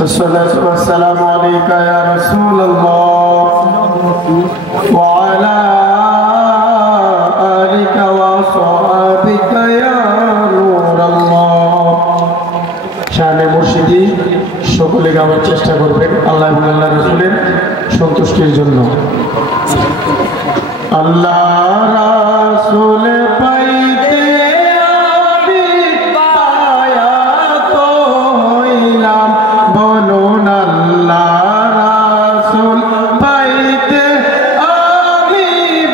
والصلاة والسلام عليك يا رسول الله وعلى آلك وصحبك يا نور الله শানে মুর্শিদি সকলে গাওয়ার চেষ্টা করবেন আল্লাহ এবং আল্লাহ রাসূলের সন্তুষ্টির জন্য। আল্লাহ রাসূল পাইতে আমি পায়া তো হইলাম, বলুন আল্লাহ রাসূল পাইতে আমি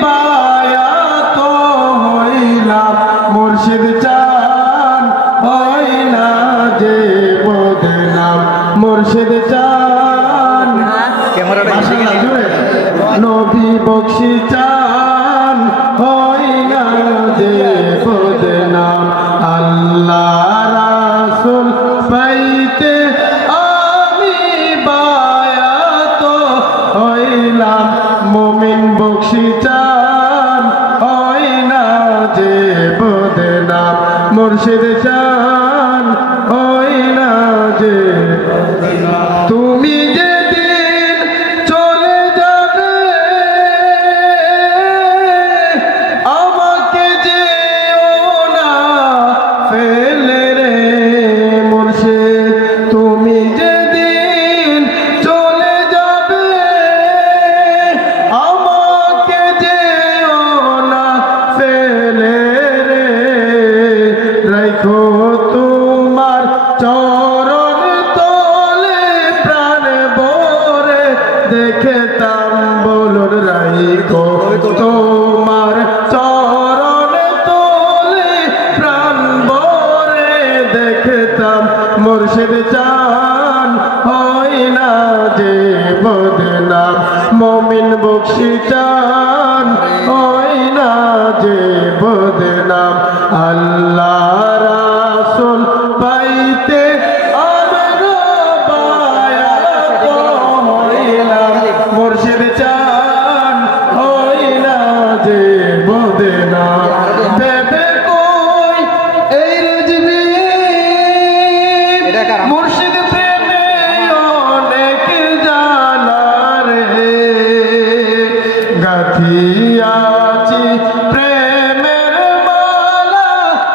পায়া তো হইলাম, মুর্শিদ চান হয় না যে বদনাম, মুর্শিদ চান নবী বখশি চান হয় না যে বদনাম। আল্লাহ রাসূল পাইতে আমি বায়াত হইলাম, মুমিন বখশি চান হয় না যে বদনাম, মুর্শিদ চান হয় না যে বদনাম। তুমি যেদিন চলে যাবে আমাকে যেও না ফেলে রে মুর্শিদ, তুমি যেদিন চলে যাবে আমাকে যেও না ফেলে রে, রাখো তোমার চরণ তলে প্রাণ ভরে দেখতাম, বলুন রাখো তোমার চরণ তলে প্রাণ ভরে দেখতাম, মুর্শিদ চান হয় না যে বদনাম, মুমিন বখশি চান হয় না যে বদনাম। আল্লাহ রাসূল পাইতে আমরা বায়াত হইলাম, মুর্শিদ চান হয় না যে বদনাম। দেবে কই এই রেজবি মুর্শিদ প্রেমে অনেক জানা রে, গাথিয়াছি প্রেমের মালা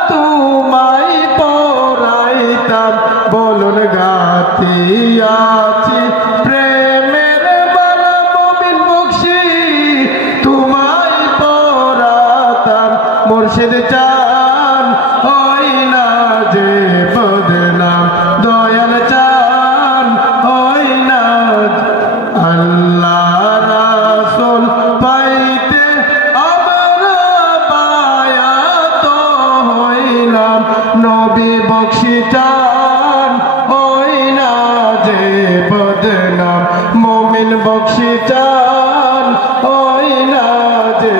তোমায় পরাইতাম, বলুন গাথিয়াছি প্রেমের মালা মুমিন বখশি তোমায় পরাতাম, মুর্শিদ চান হয় না যে বদনাম, দয়াল চান হয় না। আল্লাহ রাসূল পাইতে আমরা বায়াত হইলাম, নবী বখশি চান হয় না যে বদনাম, মুমিন বখশি চান হয় না যে